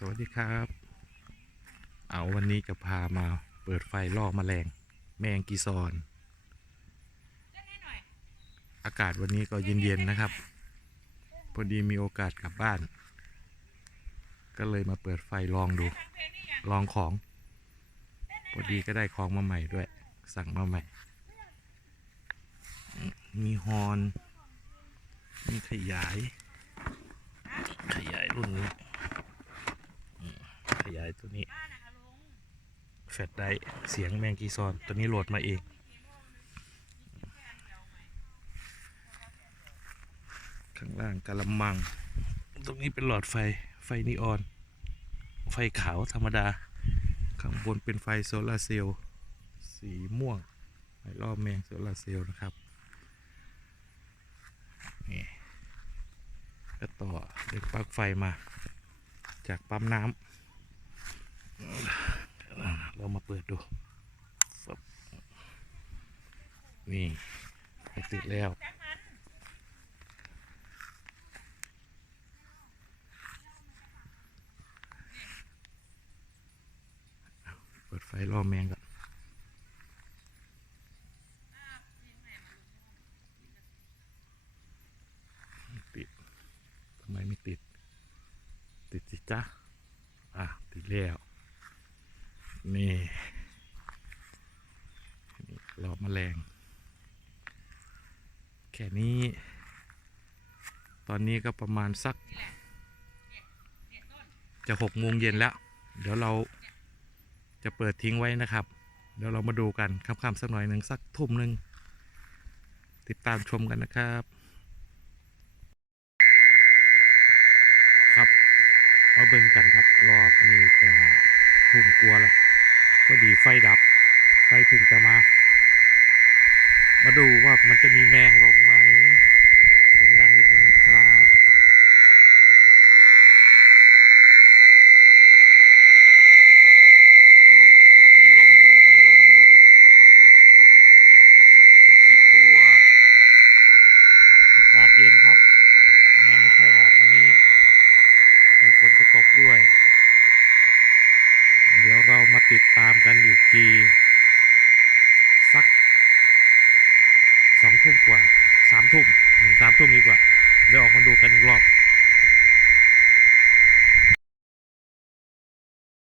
สวัสดีครับ เอาวันนี้จะพามาเปิดไฟล่อแมลง แมงกีซอน อากาศวันนี้ก็เย็นๆนะครับ พอดีมีโอกาสกลับบ้าน ก็เลยมาเปิดไฟลองดู ลองของ พอดีก็ได้ของมาใหม่ด้วย สั่งมาใหม่ มีฮอน มีขยาย ขยายรุ่นนี้ ตัวนี้แฟลชไดร์เสียงแมงกีซอน ตัวนี้โหลดมาเองข้างล่างกะละมัง ตรงนี้เป็นหลอดไฟไฟนีออน ไฟขาวธรรมดา ข้างบนเป็นไฟโซลาเซลล์สีม่วงไฟรอบแมงโซลาเซลล์นะครับนี่ก็ต่อเด็กปลั๊กไฟมา จากปั๊มน้ำ เปิดดูนี่ไฟติดแล้วเปิดไฟรอแมงก่อนติดทำไมไม่ติด ติดสิจ้ะอะ ติดแล้ว นี่ บแมลง แค่นี้ ตอนนี้ก็ประมาณสัก จะหกโมงเย็นแล้ว เดี๋ยวเราจะเปิดทิ้งไว้นะครับ เดี๋ยวเรามาดูกันค่ำๆสักหน่อยหนึ่งสักทุ่มหนึ่งติดตามชมกันนะครับ ครับเอาเบิ่งกันครับ รอบนี้ก็ทุ่มกลัวละพอดีไฟดับ ไฟถึงจะมา มาดูว่ามันจะมีแมงลงไหม เสียงดังนิดนึงนะครับเออมีลงอยู่ มีลงอยู่ สักเกือบสิบตัว อากาศเย็นครับ แมงไม่ค่อยออกวันนี้เหมันฝนจะตกด้วย เดี๋ยวเรามาติดตามกันอีกที ทุ่มกว่าสามทุ่มสามทุ่มดีกว่า เดี๋ยวออกมาดูกันอีกรอบ